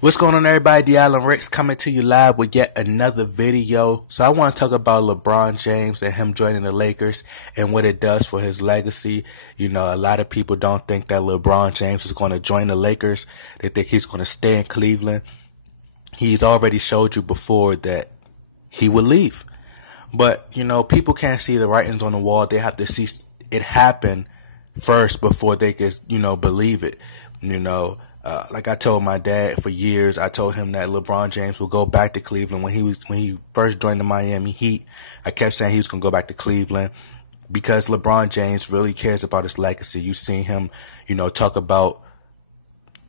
What's going on, everybody? The Island Rixx coming to you live with yet another video. So I want to talk about LeBron James and him joining the Lakers and what it does for his legacy. You know, a lot of people don't think that LeBron James is going to join the Lakers. They think he's going to stay in Cleveland. He's already showed you before that he would leave. But, you know, people can't see the writings on the wall. They have to see it happen first before they can, believe it. Like I told my dad for years, I told him that LeBron James will go back to Cleveland when he first joined the Miami Heat. I kept saying he was going to go back to Cleveland because LeBron James really cares about his legacy. You seen him, talk about,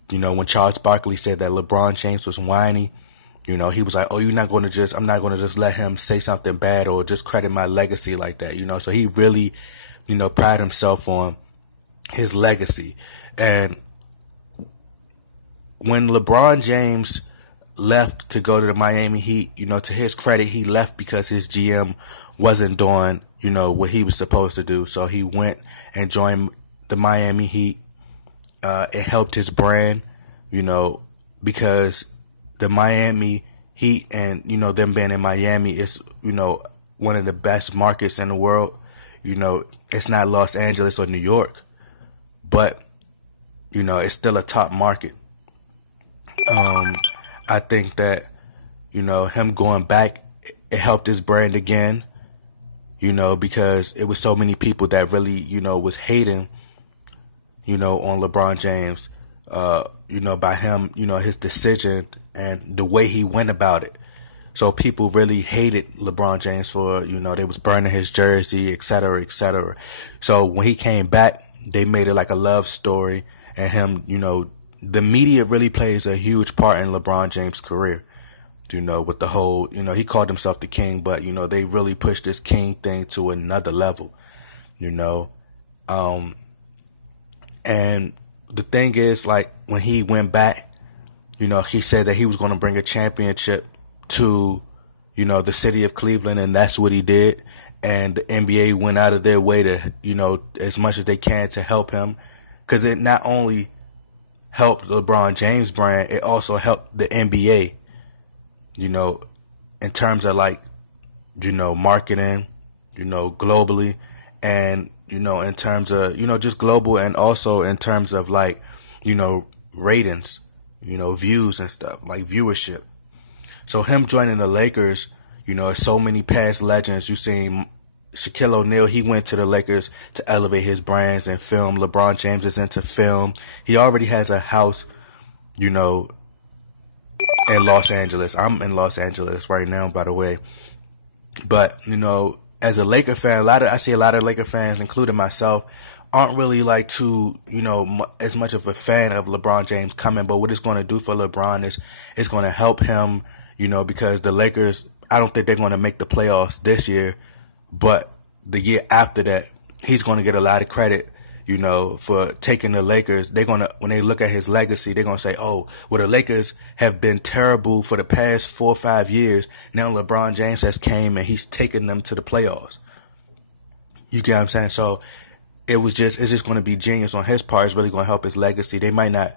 when Charles Barkley said that LeBron James was whiny. He was like, oh, I'm not going to just let him say something bad or just credit my legacy like that, So he really, pride himself on his legacy. And when LeBron James left to go to the Miami Heat, to his credit, he left because his GM wasn't doing, what he was supposed to do. So he went and joined the Miami Heat. It helped his brand, because the Miami Heat and, them being in Miami is, one of the best markets in the world. It's not Los Angeles or New York, but, it's still a top market. I think that, him going back, it helped his brand again, because it was so many people that really, was hating, on LeBron James, by him, his decision and the way he went about it. So people really hated LeBron James for, they was burning his jersey, et cetera, et cetera. So when he came back, they made it like a love story, and him, the media really plays a huge part in LeBron James' career, with the whole, he called himself the king, but, they really pushed this king thing to another level, and the thing is, like, when he went back, he said that he was going to bring a championship to, the city of Cleveland, and that's what he did. And the NBA went out of their way to, as much as they can to help him, because it not only helped LeBron James' brand, it also helped the NBA, in terms of, like, marketing, globally, and, in terms of, just global, and also in terms of, like, ratings, views and stuff, like viewership. So him joining the Lakers, so many past legends. You seen Shaquille O'Neal, he went to the Lakers to elevate his brands and film. LeBron James is into film. He already has a house, in Los Angeles. I'm in Los Angeles right now, by the way. But, as a Laker fan, I see a lot of Laker fans, including myself, aren't really like too, as much of a fan of LeBron James coming. But what it's going to do for LeBron is it's going to help him, because the Lakers, I don't think they're going to make the playoffs this year. But the year after that, he's going to get a lot of credit, for taking the Lakers. They're going to, when they look at his legacy, they're going to say, oh, well, the Lakers have been terrible for the past 4 or 5 years. Now LeBron James has came and he's taken them to the playoffs. You get what I'm saying? So it's just going to be genius on his part. It's really going to help his legacy. They might not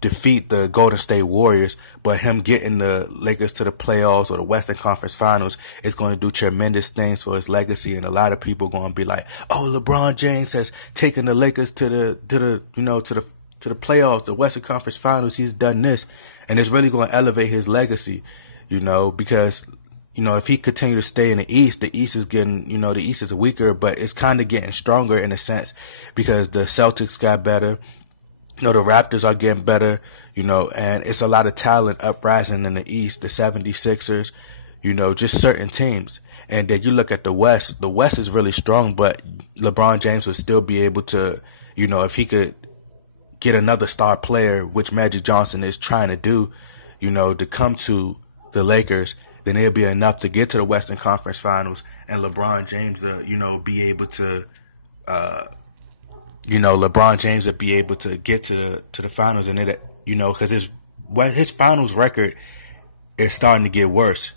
defeat the Golden State Warriors, but him getting the Lakers to the playoffs or the Western Conference Finals is going to do tremendous things for his legacy. And a lot of people are going to be like, "Oh, LeBron James has taken the Lakers to the playoffs, the Western Conference Finals. He's done this," and it's really going to elevate his legacy, because if he continue to stay in the East is getting, the East is weaker, but it's kind of getting stronger in a sense because the Celtics got better. The Raptors are getting better, and it's a lot of talent uprising in the East, the 76ers, just certain teams. And then you look at the West is really strong, but LeBron James would still be able to, if he could get another star player, which Magic Johnson is trying to do, to come to the Lakers, then it'll be enough to get to the Western Conference Finals, and LeBron James, be able to, LeBron James would be able to get to the finals, and it, because his finals record is starting to get worse,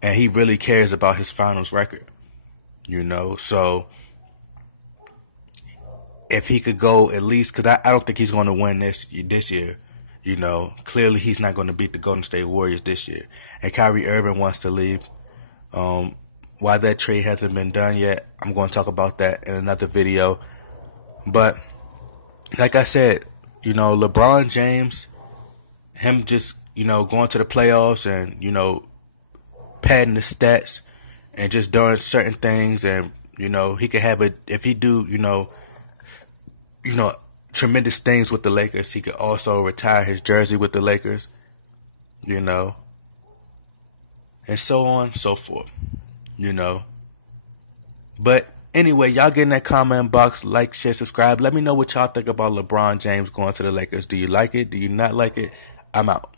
and he really cares about his finals record, So if he could go at least, because I don't think he's going to win this year, You know, clearly he's not going to beat the Golden State Warriors this year. And Kyrie Irving wants to leave. Why that trade hasn't been done yet, I'm going to talk about that in another video. But like I said, you know, LeBron James, him just, you know, going to the playoffs and, you know, padding the stats and just doing certain things, and, you know, he could have if he do, you know, tremendous things with the Lakers, he could also retire his jersey with the Lakers, you know, and so on and so forth, you know. But anyway, y'all get in that comment box, like, share, subscribe. Let me know what y'all think about LeBron James going to the Lakers. Do you like it? Do you not like it? I'm out.